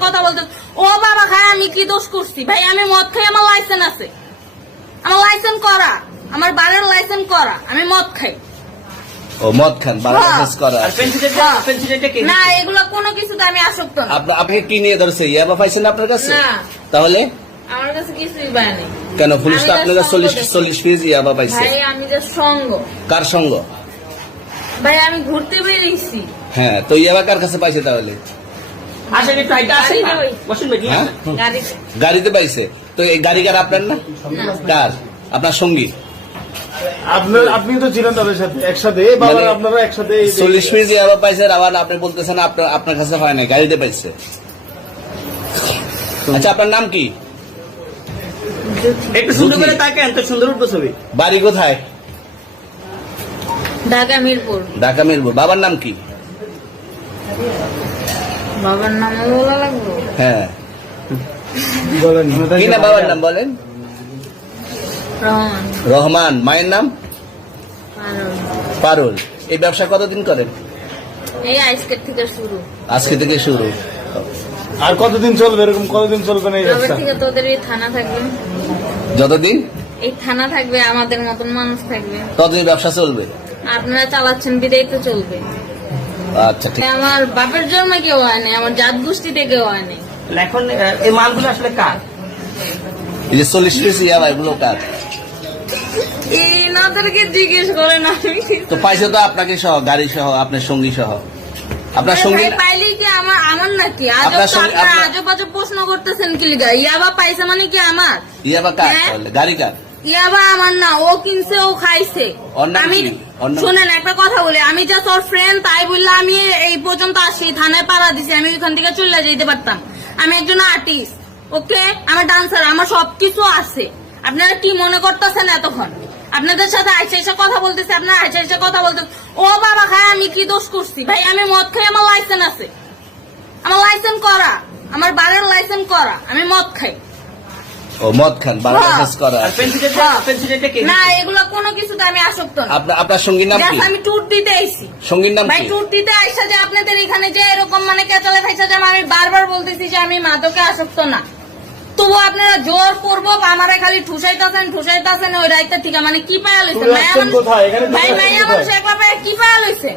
কথা বলতে ও বাবা খায় আমি কি দোষ করছি ভাই? আমি মদ খাই, আমার লাইসেন্স আছে, আমার লাইসেন্স করা, আমার বারের লাইসেন্স করা, আমি মদ খাই। ও মদ খান, বারের লাইসেন্স করা। না এগুলো কোনো কিছুতে আমি আসক্ত না। আপনাকে কি নিয়ে ধরছে? ইয়াবা পাইছেন আপনার কাছে? না তাহলে আমার কাছে কিছুই পায়নি। কেন পুলিশ তো আপনার কাছে 40 পিস ইয়াবা পাইছে? ভাই আমি যে সঙ্গ। কার সঙ্গ? ভাই আমি ঘুরতে বেরিয়েছি। হ্যাঁ, তো ইয়াবা কার কাছে পাইছে তাহলে? গাড়িতে পাইছে। তো এই গাড়ি কার? আপনার না? কার? আপনার সঙ্গী? আপনি তো ছিলেন তাদের সাথে একসাথে, আপনারা একসাথে 40 পিস ইয়াবা পাইছে, আবার আপনি বলতেছেন আপনার কাছে হয় না, গাড়িতে পাইছে। আচ্ছা, আপনার নাম কি? একটু সুন্দর করে তাকান তো, সুন্দর উঠবো ছবি। বাড়ি কোথায়? ঢাকা মিরপুর। ঢাকা মিরপুর। বাবার নাম কি? বাবার নাম বলা লাগবে? হ্যাঁ, বলেন কি না বাবার নাম বলেন? রহমান। রহমান। মায়ের নাম? পারুল। এই ব্যবসা কতদিন করেন? এই আজকের থেকে শুরু। আজকে থেকে শুরু। আর কতদিন চলবে? এরকম কতদিন চলবে না এই কবে ব্যবসা? থেকে তোদের এই থানা থাকবে? যতদিন এই থানা থাকবে, আমাদের মতন মানুষ থাকবে, ততদিন ব্যবসা চলবে। আপনারা চালাচ্ছেন বিদায় তো চলবে। আচ্ছা, ঠিক। আমার বাপের জন্মে কেউ হয় নাই, আমার জাত গোষ্ঠীতে কেউ হয় নাই। এখন এই মালগুলো আসলে কার? এই যে 40 পিস ইয়াবা, এগুলো কার? এনাদেরকে জিজ্ঞেস করেন। আমি তো পাইছে তো আপনাকে সহ, গাড়ি সহ, আপনার সঙ্গী সহ। আপনার সঙ্গী পাইলে কি আমার নাকি? আপনার সঙ্গে- আপনার- আজব আজব প্রশ্ন করতেছেন কি লিগা? ইয়াবা পাইছে মানে কি আমার? ইয়াবা কার হ্যাঁ? তাহলে? গাড়ি কার? ইয়াবা আমার না, ও কিনছে, ও খাইছে। ওর নাম আমি কি? ওর নাম- শোনেন একটা কথা বলি, আমি জাস্ট ওর ফ্রেন্ড, তাই বললে আমি এই পর্যন্ত আসি, থানায় পাড়া দিছি, আমি ওইখান থেকে চলে যেতে পারতাম। আমি একজন আর্টিস্ট, ওকে, আমার ডান্সার, আমার সবকিছু আছে। আপনারা কি মনে করতেছেন এতক্ষণ? আপনাদের সাথে আইসা কথা বলতেছে, আপনারা আইসা কথা বলতেছে ও বাবা খায় আমি কি দোষ করছি ভাই? আমি মদ খাই, আমার লাইসেন্স আছে, আমার লাইসেন্স করা, আমার বারের লাইসেন্স করা, আমি মদ খাই। ও মদ খান, বারের লাইসেন্স করা। না এগুলো কোনো কিছুতে আমি আসক্ত না। আপনার সঙ্গীর নাম কি? আমি ট্যুর দিতে আইছি সঙ্গীর নাম ভাই, কি? ট্যুর দিতে আইসা যে আপনাদের এখানে যে এরকম মানে কেচালে খাইছে, যে আমি বারবার বলতেছি যে আমি মাদকে আসক্ত না, তবু আপনারা জোর করবো আমারে খালি ঠুসাইতেছেন ওই রাইতে থেকে। মানে কি পায়া লইছে কোথায়? এখানে ভাই? মাইয়া মানুষ একবার কি পায়া লইছে?